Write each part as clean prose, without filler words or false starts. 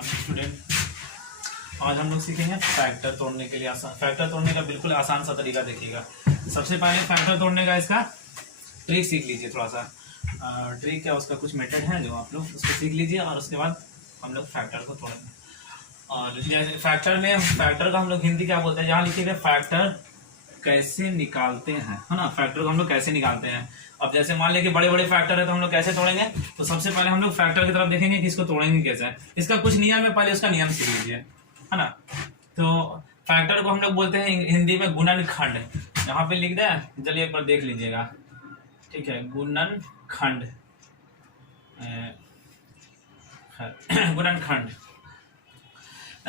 Morning student. आज हम लोग सीखेंगे फैक्टर तोड़ने के लिए फैक्टर तोड़ने का बिल्कुल आसान सा तरीका देखिएगा। सबसे पहले फैक्टर तोड़ने का इसका ट्रिक सीख लीजिए। थोड़ा सा ट्रिक क्या उसका कुछ मेथड है जो आप लोग उसको सीख लीजिए और उसके बाद हम लोग फैक्टर को तोड़ेंगे। और जैसे फैक्टर का हम लोग हिंदी क्या बोलते हैं, यहाँ लिखिएगा फैक्टर कैसे निकालते हैं, है ना। फैक्टर को हम लोग कैसे निकालते हैं। अब जैसे मान लें कि बड़े बड़े फैक्टर है तो हम लोग कैसे तोड़ेंगे, तो सबसे पहले हम लोग फैक्टर की तरफ देखेंगे कि इसको तोड़ेंगे कैसे। इसका कुछ नियम है, पहले उसका नियम सीख लीजिए, है ना। तो फैक्टर को हम लोग बोलते हैं हिंदी में गुणनखंड। यहाँ पे लिख दे, चलिए एक बार देख लीजिएगा, ठीक है। गुणनखंड, गुणनखंड,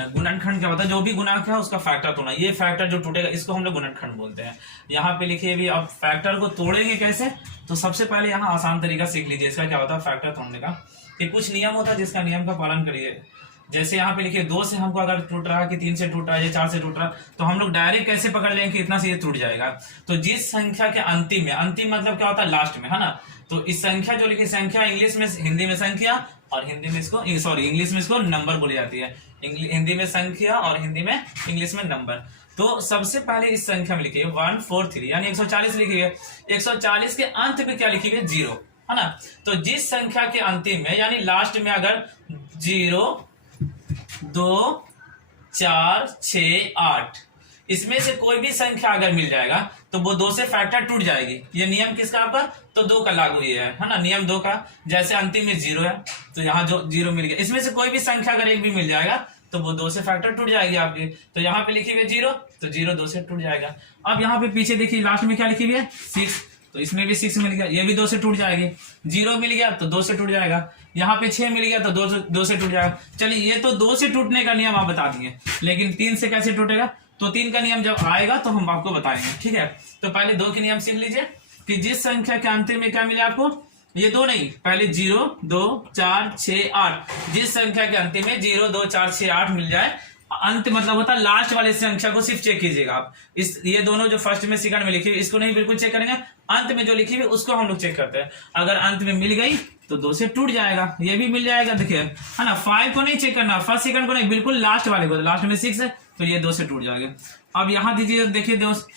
गुणनखंड क्या होता है, जो भी गुणक है उसका फैक्टर तोड़ना। ये फैक्टर जो टूटेगा इसको हम लोग गुणनखंड बोलते हैं। यहाँ पे लिखिए भी। अब फैक्टर को तोड़ेंगे कैसे, तो सबसे पहले यहाँ आसान तरीका सीख लीजिए। इसका क्या होता है फैक्टर तोड़ने का, कि कुछ नियम होता है जिसका नियम का पालन करिए। जैसे यहाँ पे लिखिए 2 से हमको अगर टूट रहा है कि 3 से टूट रहा है या 4 से टूट रहा है, तो हम लोग डायरेक्ट कैसे पकड़ लेंगे कि इतना से ये टूट जाएगा। तो जिस संख्या के अंतिम में, अंतिम मतलब क्या होता है लास्ट में, है ना। तो इस संख्या जो लिखी, संख्या इंग्लिश में, हिंदी में संख्या और हिंदी में इसको इंग्लिश में इसको नंबर बोली जाती है। हिंदी में संख्या और हिंदी में इंग्लिश में नंबर। तो सबसे पहले इस संख्या में लिखिए 143 यानी 140 लिखिए। 140 के अंत में क्या लिखिए 0, है ना। तो जिस संख्या के अंतिम में यानी लास्ट में अगर 0 2 4 6 8 इसमें से कोई भी संख्या अगर मिल जाएगा तो वो 2 से फैक्टर टूट जाएगी। ये नियम किसका आपका, तो 2 का लागू ये है ना, नियम 2 का। जैसे अंतिम में 0 है तो यहाँ जो 0 मिल गया, इसमें से कोई भी संख्या अगर एक भी मिल जाएगा तो वो 2 से फैक्टर टूट जाएगी आपकी। तो यहाँ पे लिखी हुई 0 तो 0 2 से टूट जाएगा। अब यहाँ पे पीछे देखिए लास्ट में क्या लिखी हुई है 6, तो इसमें भी 6 मिल गया, ये भी 2 से टूट जाएगी। 0 मिल गया तो 2 से टूट जाएगा। यहाँ पे 6 मिल गया तो 2 से टूट जाएगा। चलिए ये तो 2 से टूटने का नियम आप बता दिए, लेकिन 3 से कैसे टूटेगा, तो 3 का नियम जब आएगा तो हम आपको बताएंगे, ठीक है। तो पहले 2 के नियम सीख लीजिए कि जिस संख्या के अंतिम में क्या मिले आपको, ये 2 नहीं, पहले 0 2 4 6 8, जिस संख्या के अंतिम में 0 2 4 6 8 मिल जाए, अंत मतलब होता है लास्ट वाले संख्या को सिर्फ चेक कीजिएगा आप। ये दोनों जो फर्स्ट में सेकंड में लिखी हुई इसको नहीं बिल्कुल चेक करेंगे, अंत में जो लिखी हुई उसको हम लोग चेक करते हैं। अगर अंत में मिल गई तो 2 से टूट जाएगा, ये भी मिल जाएगा, देखिए, है ना। 5 को नहीं चेक करना, फर्स्ट सेकंड को नहीं, बिल्कुल लास्ट वाले को। लास्ट में 6 है तो ये 2 से टूट जाएगा। अब यहाँ दीजिए, देखिए दोस्त,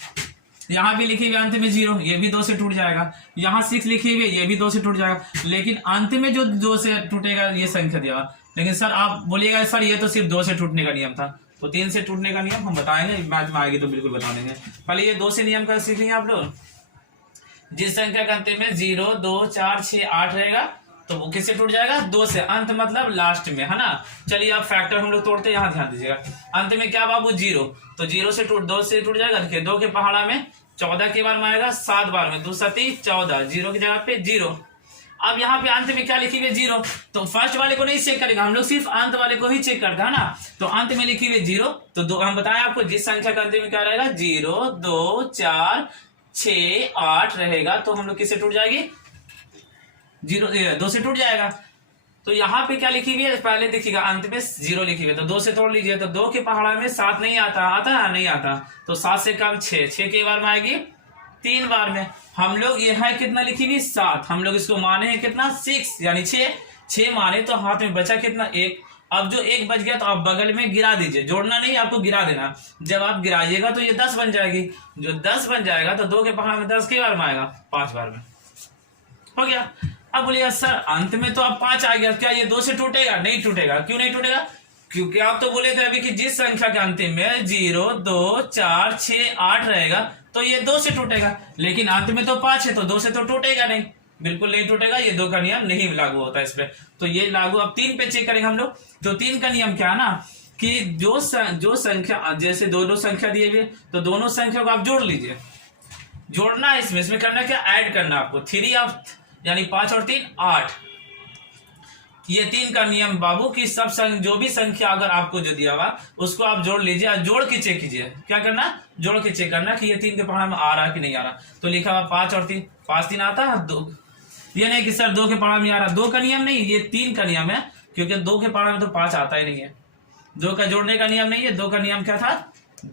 यहाँ भी लिखी हुई अंत में 0, ये भी 2 से टूट जाएगा। यहाँ 6 लिखी हुई ये भी 2 से टूट जाएगा। लेकिन अंत में जो 2 से टूटेगा ये संख्या दिया। लेकिन सर आप बोलिएगा सर ये तो सिर्फ 2 से टूटने का नियम था, तो 3 से टूटने का नियम हम बताएंगे, मैथ में आएगी तो बिल्कुल बता देंगे। पहले ये 2 से नियम का सीखेंगे आप लोग। जिस संख्या का अंतिम में 0 2 4 6 8 रहेगा तो वो किससे टूट जाएगा, 2 से। अंत मतलब लास्ट में, है ना। चलिए अब फैक्टर हम लोग तोड़ते हैं, यहाँ ध्यान दीजिएगा। अंत में क्या बाबू 0, तो 0 से 2 से टूट जाएगा। देखिए 2 के पहाड़ा में 14 के बार में आएगा, 7 बार में 2 7 14, 0 की जगह पे 0। अब यहाँ पे अंत में क्या लिखी हुई 0, तो फर्स्ट वाले को नहीं चेक करेगा, हम लोग सिर्फ अंत वाले को ही चेक करते हैं ना। तो अंत में लिखी हुई 0, तो हम बताएं आपको जिस संख्या का अंत में क्या रहेगा 0 2 4 6 8 रहेगा, तो हम लोग किससे टूट जाएगी, 2 से टूट जाएगा। तो यहाँ पे क्या लिखी हुई है, पहले देखिएगा अंत में 0 लिखी हुई है, तो 2 से तोड़ लीजिए। तो 2 के पहाड़ा में 7 नहीं आता, आता है नहीं आता, तो 7 से कम 6, 6 के बार में आएगी 3 बार में। हम लोग ये है कितना लिखी हुई 7, हम लोग इसको माने हैं कितना 6 यानी 6 माने, तो हाथ में बचा कितना 1। अब जो 1 बच गया तो आप बगल में गिरा दीजिए, जोड़ना नहीं आपको गिरा देना। जब आप गिराइएगा तो ये 10 बन जाएगी। जो 10 बन जाएगा तो 2 के पहाड़ा में 10 के बार में आएगा, 5 बार में हो गया। अब बोलिए सर अंत में तो अब 5 आ गया, क्या ये 2 से टूटेगा, नहीं टूटेगा। क्यों नहीं टूटेगा, क्योंकि आप तो बोले थे अभी कि जिस संख्या के अंतिम में 0 2 4 6 8 रहेगा तो ये 2 से टूटेगा। लेकिन अंत में तो 5 है तो 2 से तो टूटेगा नहीं, बिल्कुल नहीं टूटेगा। ये 2 का नियम नहीं लागू होता इस पे, तो ये लागू। अब 3 पे चेक करेंगे हम लोग। तो 3 का नियम क्या है ना, कि जो संख्या, जैसे दोनों संख्या दिए हुए तो दोनों संख्या को आप जोड़ लीजिए। जोड़ना है इसमें करना क्या, ऐड करना आपको। 3 ऑफ यानी 5 और 3 8, ये 3 का नियम बाबू की सब जो भी संख्या अगर आपको जो दिया हुआ उसको आप जोड़ लीजिए और जोड़ के चेक कीजिए। क्या करना, जोड़ के चेक करना कि ये 3 के पहाड़ा में आ रहा है कि नहीं आ रहा। तो लिखा हुआ 5 और 3, 5 3 आता है 2, ये नहीं कि सर 2 के पहाड़ा में आ रहा। 2 का नियम नहीं, ये 3 का नियम है, क्योंकि 2 के पहाड़ा में तो 5 आता ही नहीं है। 2 का जोड़ने का नियम नहीं है। 2 का नियम क्या था,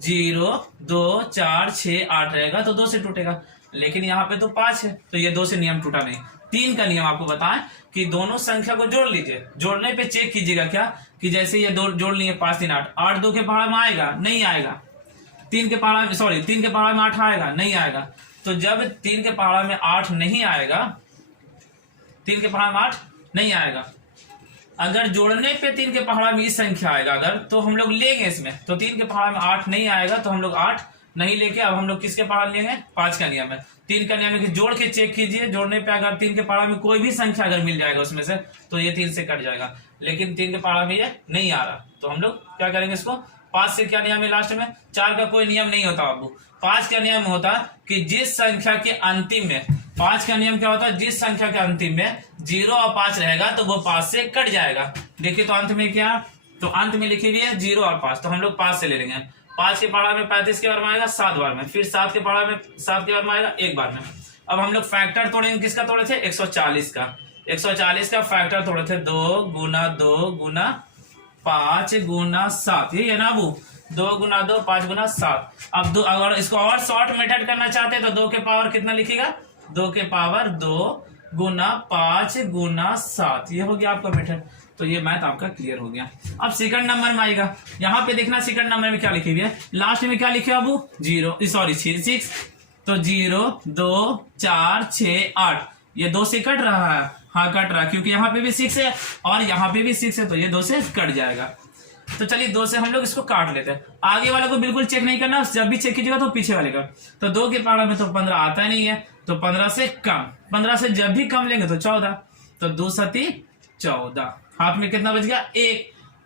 0 2 4 6 8 रहेगा तो 2 से टूटेगा। लेकिन यहाँ पे तो 5 है, तो ये 2 से नियम टूटा नहीं। 3 का नियम आपको बताएं कि दोनों संख्या को जोड़ लीजिए। जोड़ने पे चेक कीजिएगा क्या कि जैसे ये दो जोड़ लिए 5 3 8, 8 2 के पहाड़ा में आएगा, नहीं आएगा। 3 के पहाड़ा में 8 आएगा, नहीं आएगा। तो जब 3 के पहाड़ा में 8 नहीं आएगा, 3 के पहाड़ा में 8 नहीं आएगा, अगर जोड़ने पे 3 के पहाड़ा में इस संख्या आएगा अगर, तो हम लोग लेंगे इसमें। तो 3 के पहाड़ा में 8 नहीं आएगा, तो हम लोग 8 नहीं लेके अब हम लोग किसके पहाड़ा लेंगे? 5 का नियम है। 3 का नियम है कि जोड़ के चेक कीजिए, जोड़ने पे अगर 3 के पहाड़ा में कोई भी संख्या अगर मिल जाएगा उसमें से, तो ये 3 से कट जाएगा। लेकिन 3 के पहाड़ा में ये नहीं आ रहा, तो हम लोग क्या करेंगे इसको? 5 से क्या नियम है लास्ट में? 4 का कोई नियम नहीं होता बाबू। 5 का नियम होता कि जिस संख्या के अंतिम में, 5 का नियम क्या होता है? जिस संख्या के अंतिम में 0 और 5 रहेगा तो वो 5 से कट जाएगा। देखिए तो अंत में क्या, तो अंत में लिखी हुई है 0 और 5, तो हम लोग 5 से ले लेंगे। 5 के पहाड़ा में 35 के बार में आएगा 7 बार में, फिर 7 के पहाड़ा में 7 के बार में आएगा 1 बार में। अब हम लोग फैक्टर तोड़ेंगे, किसका तोड़े थे? 140 का। 140 का फैक्टर तोड़े थे 2 गुना 2 गुना 5 गुना 7, यही है ना अबू? 2 गुना 2 5 गुना 7। अब दो, अगर इसको और शॉर्ट मेथड करना चाहते हैं तो 2 के पावर कितना लिखिएगा? 2 के पावर 2 गुना 5 गुना 7, ये हो गया आपका मेथड। तो ये मैथ आपका क्लियर हो गया। अब सेकंड नंबर में आएगा, यहाँ पे देखना सेकंड नंबर में क्या लिखी हुई है, लास्ट में क्या लिखे अबू? 6। तो 0 2 4 6 8, ये 2 से कट रहा है, हाँ कट रहा है, क्योंकि यहाँ पे भी 6 है और यहाँ पे भी 6 है, तो ये 2 से कट जाएगा। तो चलिए 2 से हम लोग इसको काट लेते हैं। आगे वाले को बिल्कुल चेक नहीं करना, जब भी चेक कीजिएगा तो पीछे वाले का। तो 2 के पहाड़ा में तो 15 आता नहीं है, तो 15 से कम, 15 से जब भी कम लेंगे तो 14, तो 2 सती 14। हाथ में कितना बच गया? 1,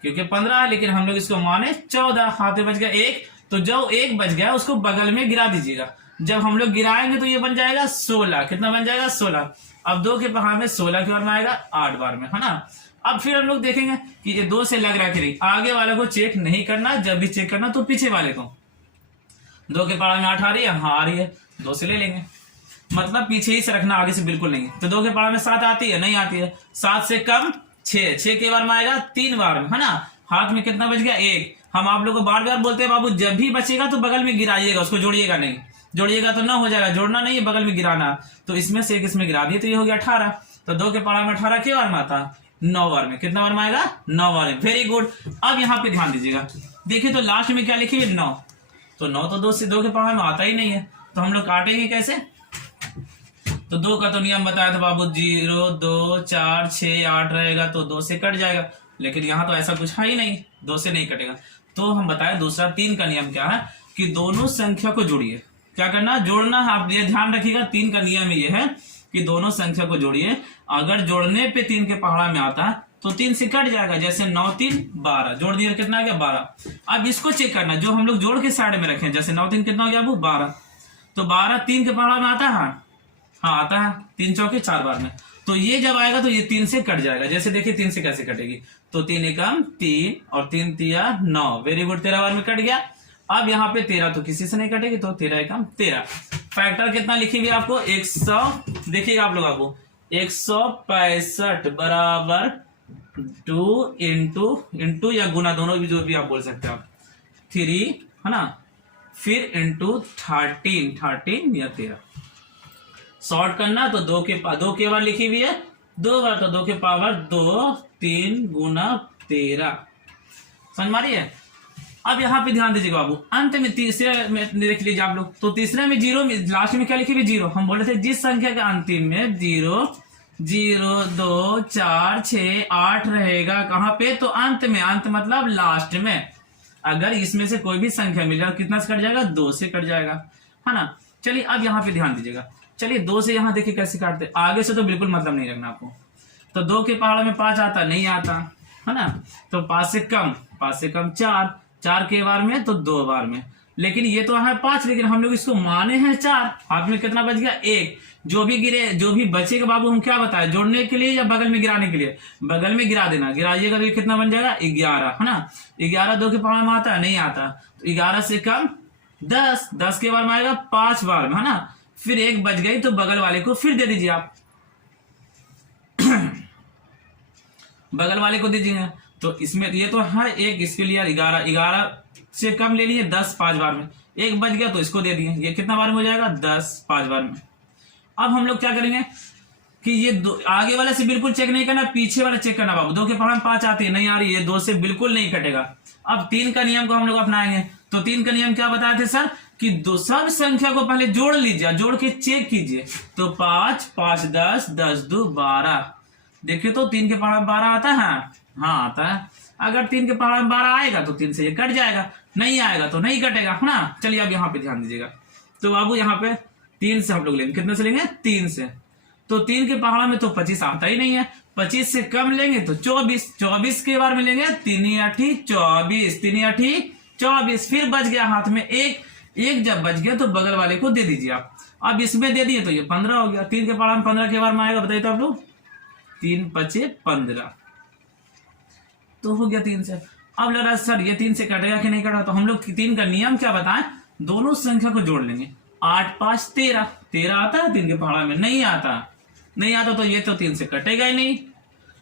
क्योंकि 15 है लेकिन हम लोग इसको माने 14, हाथ में बच गया 1। तो जो 1 बच गया उसको बगल में गिरा दीजिएगा। जब हम लोग गिराएंगे तो ये बन जाएगा 16। कितना बन जाएगा? 16। अब 2 के पहाड़ में 16 के बार में आएगा 8 बार में, है ना। अब फिर हम लोग देखेंगे कि ये 2 से लग रहा है कि नहीं। आगे वाले को चेक नहीं करना, जब भी चेक करना तो पीछे वाले को। 2 के पहाड़ में 8 आ रही है, हाँ आ रही है, 2 से ले लेंगे, मतलब पीछे ही से रखना, आगे से बिल्कुल नहीं। तो 2 के पहाड़ में 7 आती है, नहीं आती है। 7 से कम 6, 6 के बार में आएगा 3 बार में, है ना। हाथ में कितना बच गया? 1। हम आप लोग को बार बार बोलते हैं बाबू, जब भी बचेगा तो बगल में गिराइएगा, उसको जोड़िएगा नहीं। जोड़िएगा तो ना हो जाएगा, जोड़ना नहीं है, बगल में गिराना। तो इसमें से एक इसमें गिरा दिए, तो ये हो गया 18। तो 2 के पहाड़ में 18 के बार में आता? 9 बार में। कितना बार में आएगा? 9 बार में। Very good. अब यहाँ पे ध्यान दीजिएगा, देखिए तो लास्ट में क्या लिखी हुई? 9। तो 9 तो 2 के पहाड़ में आता ही नहीं है, तो हम लोग काटेंगे कैसे? तो 2 का तो नियम बताया था बाबू, 0 2 4 6 8 रहेगा, तो 2 से कट जाएगा। लेकिन यहाँ तो ऐसा कुछ है ही नहीं, 2 से नहीं कटेगा। तो हम बताए दूसरा 3 का नियम क्या है कि दोनों संख्या को जोड़िए। क्या करना? जोड़ना। आप ये ध्यान रखिएगा, 3 का नियम ये है कि दोनों संख्या को जोड़िए। अगर जोड़ने पे 3 के पहाड़ा में आता है तो 3 से कट जाएगा, जैसे 9 3 12, जोड़ दिए कितना आ गया? 12। अब इसको चेक करना, जो हम लोग जोड़ के साइड में रखे, जैसे 9 3 कितना हो गया अबू? 12। तो 12 3 के पहाड़ा में आता है, हाँ आता है, 3 चौके 4 बार में। तो ये जब आएगा तो ये 3 से कट जाएगा। जैसे देखिए 3 से कैसे कटेगी, तो 3 एकम 3 और 3 तिया 9, वेरी गुड, 13 बार में कट गया। अब यहाँ पे 13 तो किसी से नहीं कटेगी, तो 13 एकम 13। फैक्टर कितना लिखी हुई आपको? 100, देखिएगा आप लोग, आपको 165 बराबर 2 इंटू या गुना, दोनों भी, जो भी आप बोल सकते हो आप, 3, है ना, फिर इंटू 13 या 13। शॉर्ट करना तो 2 के बार लिखी हुई है 2 बार, तो 2 के पावर 2 3 गुना 13, समझ मारी है। अब यहाँ पे ध्यान दीजिएगा बाबू, अंत में तीसरे में देख लीजिए आप लोग, तो तीसरे में 0 में लास्ट में क्या लिखी हुई? 0। हम बोले थे जिस संख्या के अंतिम में 0 0 2 4 6 8 रहेगा, कहाँ पे? तो अंत में, अंत मतलब लास्ट में। अगर इसमें से कोई भी संख्या मिल जाए, कितना से कट जाएगा? 2 से कट जाएगा, है ना। चलिए अब यहाँ पे ध्यान दीजिएगा, चलिए 2 से यहाँ देखिए कैसे काटते, आगे से तो बिल्कुल मतलब नहीं रखना आपको। तो 2 के पहाड़ में 5 आता, नहीं आता, है ना। तो 5 से कम 4, 4 के बार में तो 2 बार में। लेकिन ये तो है 5, लेकिन हम लोग इसको माने हैं 4। हाथ में कितना बच गया? 1। जो भी गिरे, जो भी बचेगा बाबू, हम क्या बताए? जोड़ने के लिए या बगल में गिराने के लिए? बगल में गिरा देना, गिराइएगा तो ये कितना बन जाएगा? 11, है ना। 11 2 के पहाड़ में आता, नहीं आता, तो 11 से कम 10, 10 के बार में आएगा 5 बार में, है ना। फिर 1 बच गई तो बगल वाले को फिर दे दीजिए आप बगल वाले को दीजिए। तो इसमें ये तो है 1, इसके लिए 11 से कम ले लिए 10 5 बार में, एक बच गया तो इसको दे दिए, ये कितना बार में हो जाएगा 10, 5 बार में। अब हम लोग क्या करेंगे कि ये आगे वाले से बिल्कुल चेक नहीं करना, पीछे वाला चेक करना। बाबू 2 के पहाड़ में 5 आती है, नहीं आ रही है, 2 से बिल्कुल नहीं कटेगा। अब 3 का नियम को हम लोग अपनाएंगे। तो 3 का नियम क्या बताए थे सर कि दो सब संख्या को पहले जोड़ लीजिए, जोड़ के चेक कीजिए। तो 5, 5 10, 10 2 12। देखिए तो 3 के पहाड़ में 12 आता है, हाँ आता है। अगर 3 के पहाड़ में 12 आएगा तो 3 से ये कट जाएगा, नहीं आएगा तो नहीं कटेगा, है ना। चलिए अब यहाँ पे ध्यान दीजिएगा। तो बाबू यहाँ पे 3 से हम लोग लेंगे, कितने से लेंगे 3 से। तो 3 के पहाड़ में तो 25 आता ही नहीं है, 25 से कम लेंगे तो 24, 24 के बार में लेंगे 3 8 24, 3 8 24। फिर बच गया हाथ में एक जब बच गया तो बगल वाले को दे दीजिए आप। अब इसमें दे दिए तो ये 15 हो गया। 3 के पहाड़ में 15 के बार में आएगा, बताइए तो आप लोग। 3 5 15 तो हो गया 3 से। अब लग रहा है सर ये 3 से कटेगा कि नहीं कटेगा, तो हम लोग 3 का नियम क्या बताएं, दोनों संख्या को जोड़ लेंगे। 8 5 13, 13 आता है 3 के पहाड़ा में, नहीं आता तो ये तो 3 से कटेगा ही नहीं।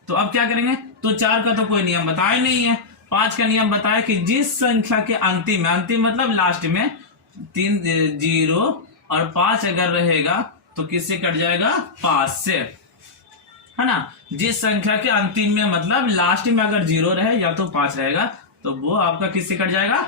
तो अब क्या करेंगे, तो 4 का तो कोई नियम बताया नहीं है। 5 का नियम बताया कि जिस संख्या के अंतिम मतलब लास्ट में 3 0 और 5 अगर रहेगा तो किससे कट जाएगा, 5 से, है ना। जिस संख्या के अंतिम में मतलब लास्ट में अगर 0 रहे या तो 5 रहेगा तो वो आपका किससे कट जाएगा,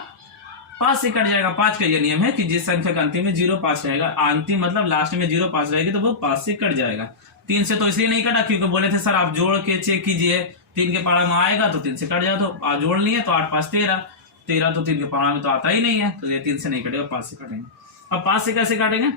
5 से कट जाएगा। 5 का ये नियम है कि जिस संख्या का अंतिम में 0 5 रहेगा, अंतिम मतलब लास्ट में 0 5 रहेगी तो वो 5 से कट जाएगा। 3 से तो इसलिए नहीं कटा क्योंकि बोले थे सर आप जोड़ के चेक कीजिए, 3 के पहाड़ा में आएगा तो 3 से कट जाए, तो आप जोड़ लिए तो 8 5 13, 13 तो 3 के पहाड़ा में तो आता ही नहीं है, तो ये 3 से नहीं कटेगा, 5 से कटेंगे। अब 5 से कैसे काटेंगे,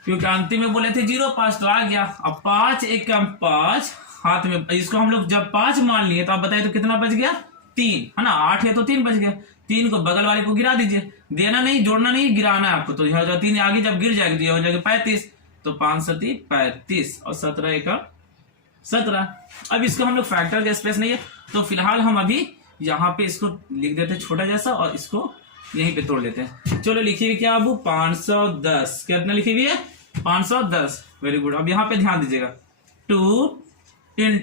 क्योंकि अंतिम में बोले थे 0 5 तो आ गया। अब 5 1 कम 5 हाथ में, इसको हम लोग जब 5 मान लिए तो आप बताइए तो कितना बच गया, 3, है ना। 8 है तो 3 बच गया। 3 को बगल वाले को गिरा दीजिए, देना नहीं, जोड़ना नहीं, गिराना है आपको। तो 3 आगे जब गिर जाएगी तो ये हो जाएगा 35, तो 5 7 35 और 17 1 17। अब इसको हम लोग फैक्टर का स्पेस नहीं है तो फिलहाल हम अभी यहाँ पे इसको लिख देते हैं छोटा जैसा और इसको यहीं पे तोड़ लेते हैं। चलो लिखिए क्या अब 510, कितना लिखी हुई है 510। Very good. अब यहाँ पे ध्यान दीजिएगा, 2 ×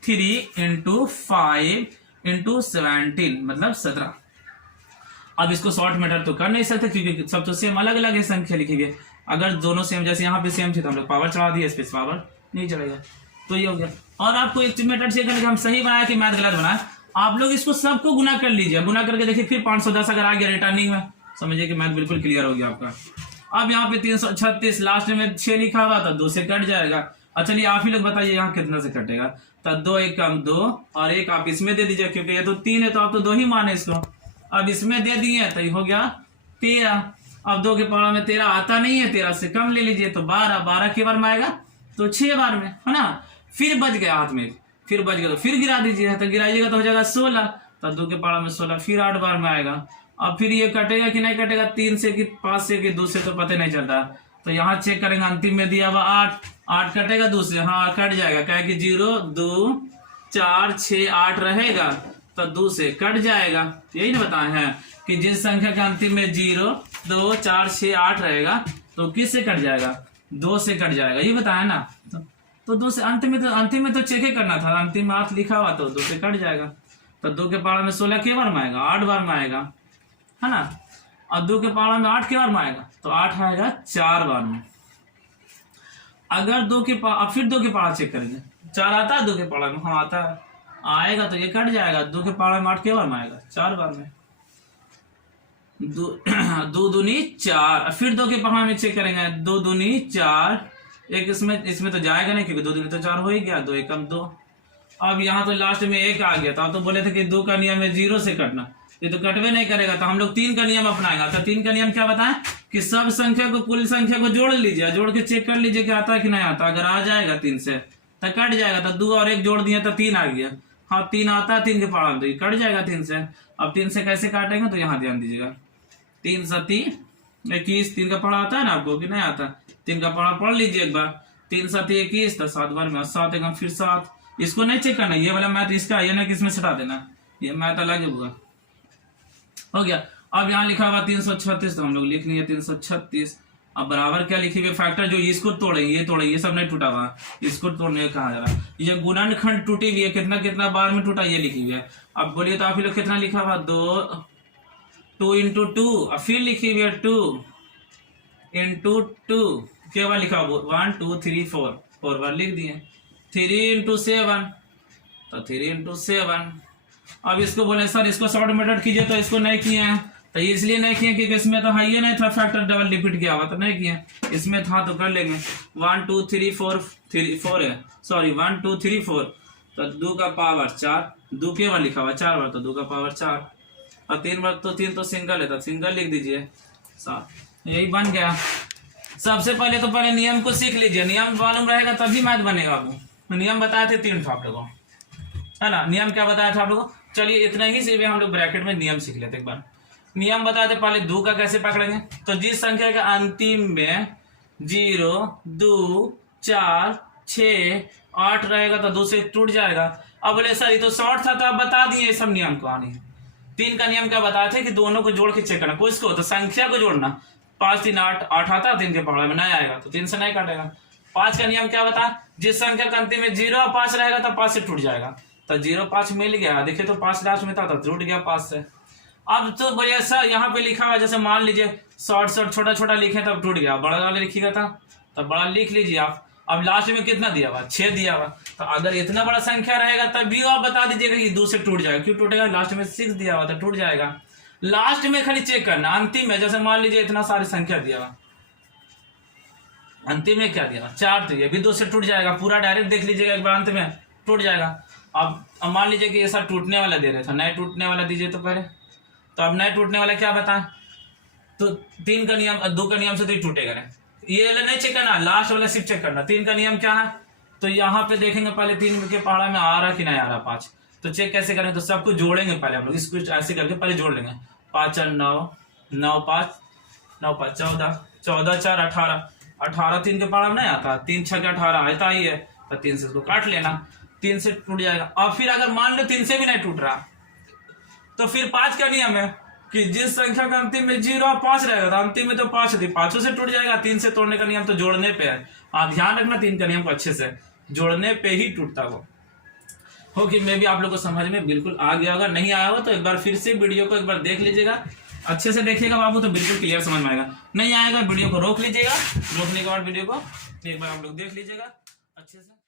3 × 5 × 17 मतलब 17। अब इसको शॉर्ट मेथड तो कर नहीं सकते क्योंकि सब तो सेम अलग अलग है संख्या लिखी हुई है। अगर दोनों सेम, जैसे यहाँ पे सेम थे तो हम लोग पावर चढ़ा दिए, स्पेस पावर नहीं चढ़ेगा, तो ये हो गया। और आपको एक मेथड से हम सही बनाया कि मैथ गलत बनाया, आप लोग इसको सबको गुना कर लीजिए, गुना करके देखिए फिर 510 अगर आ गया रिटर्निंग में, समझिए कि मैथ बिल्कुल क्लियर हो गया आपका। अब यहाँ पे 336 लास्ट में 6 लिखा हुआ था, 2 से कट जाएगा। और चलिए आप ही लोग बताइए यहाँ कितना से कटेगा, तो 2 1 कम 2 और 1 आप इसमें दे दीजिए क्योंकि ये तो 3 है तो आप तो 2 ही माने इसको। अब इसमें दे दिए तो ये हो गया 13। अब 2 के पहाड़ा में 13 आता नहीं है, 13 से कम ले लीजिए तो 12, 12 के बार में आएगा तो 6 बार में, है ना। फिर बच गया हाथ में, फिर बच गया तो फिर गिरा दीजिए, तो गिराइएगा तो हो जाएगा 16, तो 2 के पहाड़ा में 16, फिर 8 बार में आएगा। अब फिर ये कटेगा कि नहीं कटेगा, 3 से कि 5 से कि 2 से तो पता नहीं चलता, तो यहाँ चेक करेंगे। अंतिम में दिया हुआ 8 कटेगा 2 से, हाँ कट जाएगा, क्या कि 0 2 4 6 8 रहेगा तो 2 से कट जाएगा। यही ना बताए हैं कि जिस संख्या के अंतिम में 0 2 4 6 8 रहेगा तो किस से कट जाएगा, 2 से कट जाएगा, ये बताया ना। तो 2 से अंतिम में तो चेक ही करना था, अंतिम में 8 लिखा हुआ तो 2 से कट जाएगा। तो 2 के पहाड़ा में 16 के बार में आएगा, 8 बार में आएगा, है ना। और 2 के पहाड़ा में 8 के बार में आएगा तो 8 आएगा 4 बार में। अगर 2 के फिर 2 के पहाड़ा चेक करेंगे, 4 आता है 2 के पहाड़ा में, हाँ आता है, आएगा तो ये कट जाएगा। 2 के पहाड़ा में 8 के बार में आएगा, 4 बार में। 2 दूनी 4, फिर 2 के पहाड़ा में चेक करेंगे, 2 दूनी 4, एक इसमें तो जाएगा नहीं क्योंकि 2 दूनी तो 4 हो ही गया, 2 1 कम 2। अब यहाँ तो लास्ट में 1 आ गया, तो आप तो बोले थे कि 2 का नियम है 0 से कटना, ये तो कटवे नहीं करेगा, तो हम लोग 3 का नियम अपनाएगा। तो 3 का नियम क्या बताएं कि सब संख्या को कुल संख्या को जोड़ लीजिए, जोड़ के चेक कर लीजिए कि आता है कि नहीं आता। अगर आ जाएगा 3 से तो कट जाएगा, तो 2 और 1 जोड़ दिए तो 3 आ गया, हाँ 3 आता है 3 के पहाड़ा में तो ये कट जाएगा 3 से। अब 3 से कैसे काटेंगे, तो यहाँ ध्यान दीजिएगा, 3 7 21, 3 का पहाड़ा आता है ना आपको कि नहीं आता, 3 का पहाड़ा पढ़ लीजिए एक बार, 3 7 21 तो 7 बार में 7 1 फिर 7। इसको नहीं चेक करना, ये वाला मैथ इसका, ये ना किसमें सटा देना, ये मैथ अलग होगा। हो गया। अब यहाँ लिखा हुआ 336 तो हम लोग लिख लिए 336। अब बराबर क्या लिखी हुई, फैक्टर जो इसको तोड़े ये सब नहीं टूटा हुआ, इसको तोड़ने कहा जा रहा है। ये गुणनखंड टूटी हुई है, कितना कितना बार में टूटा ये लिखी हुई है। अब बोलिए तो आप लोग कितना लिखा हुआ, 2 2 इंटू 2, फिर लिखिए भैया 2 इंटू 2, केवल लिखा 1 2 3 4 बार लिख दिए। 3 इंटू 7, तो 3 इंटू 7। अब इसको बोले सर इसको शॉर्ट मेथड कीजिए, तो इसको नहीं किए हैं, तो इसलिए नहीं किए क्योंकि इसमें तो हाई नहीं था, फैक्टर डबल रिपीट किया हुआ तो नहीं किए। इसमें था तो कर लेंगे। 1 2 3 4 है, सॉरी 1 2 3 4, तो 2 का पावर 4, 2 केवल लिखा हुआ 4 बार, तो 2 का पावर 4, और 3 बार तो 3 तो सिंगल है, तो सिंगल लिख दीजिए 7। यही बन गया। सबसे पहले तो पहले नियम को सीख लीजिए, नियम मालूम रहेगा तभी मैथ बनेगा। आपको नियम बताए थे 3 आप लोगों, है ना। नियम क्या बताया था आप लोगों? चलिए इतना ही से हम लोग ब्रैकेट में नियम सीख लेते एक बार। नियम बताए थे पहले 2 का कैसे पकड़ेंगे, तो जिस संख्या के अंतिम में 0 2 4 6 8 रहेगा तो 2 से टूट जाएगा। अब बोले सर ये तो शॉर्ट था, तो आप बता दिए सब नियम को। आने 3 का नियम क्या बताए थे कि दोनों को जोड़ के चेक करना, किसको, तो संख्या को जोड़ना। 5 3 8 8 आता है, 3 के पकड़ा में नहीं आएगा तो 3 से नहीं काटेगा। 5 का नियम क्या बता, जिस संख्या का अंतिम में 0 और 5 रहेगा तो 5 से टूट जाएगा, तो 0 5 मिल गया। देखिए तो 5 लास्ट में था तो टूट गया 5 से। अब तो बढ़िया सर यहाँ पे लिखा हुआ, जैसे मान लीजिए शॉर्ट छोटा छोटा लिखे तब टूट गया, बड़ा वाले लिखिएगा था तब बड़ा लिख लीजिए आप। अब लास्ट में कितना दिया हुआ, 6 दिया हुआ, तो अगर इतना बड़ा संख्या रहेगा तब भी आप बता दीजिएगा कि 2 से टूट जाएगा। क्यों टूटेगा, लास्ट में 6 दिया हुआ तो टूट जाएगा। लास्ट में खाली चेक करना, अंतिम में जैसे मान लीजिए इतना सारी संख्या दिया हुआ, अंतिम में क्या दिया 4, तो ये भी 2 से टूट जाएगा। पूरा डायरेक्ट देख लीजिएगा एक बार, अंत में टूट जाएगा। अब मान लीजिए कि ये सब टूटने वाला दे रहे थे, नए टूटने वाला दीजिए तो पहले, तो अब नए टूटने वाला क्या बताएं, तो 3 का नियम 2 का नियम से तो ये टूटेगा नहीं, ये वाला नहीं चेक करना, लास्ट वाला सिर्फ चेक करना। 3 का नियम क्या है, तो यहाँ पे देखेंगे पहले 3 के पहाड़ा में आ रहा कि नहीं आ रहा 5, तो चेक कैसे करें, तो सबको जोड़ेंगे पहले हम लोग, इसको ऐसे करके पहले जोड़ लेंगे। 5 4 9 9 5 9 5 14 14 4 18 18 3 के पहाड़ा में नहीं आता, 3 6 18 आता ही है, तो 3 से इसको काट लेना, 3 से टूट जाएगा। और फिर अगर मान लो 3 से भी नहीं टूट रहा, तो फिर 5 का नियम है कि जिस संख्या का अंतिम में 0 और 5 रहेगा तो अंतिम में तो 5 थी, 5 से टूट जाएगा। 3 से तोड़ने का नियम तो जोड़ने पे है, आप ध्यान रखना 3 का नियम को अच्छे से, जोड़ने पे ही टूटता हो कि मैं भी आप लोग को समझ में बिल्कुल आ गया होगा। नहीं आया होगा तो एक बार फिर से वीडियो को एक बार देख लीजिएगा, अच्छे से देखिएगा बाबू, तो बिल्कुल क्लियर समझ में आएगा। नहीं आएगा वीडियो को रोक लीजिएगा, रोकने के बाद वीडियो को एक बार आप लोग देख लीजिएगा अच्छे से।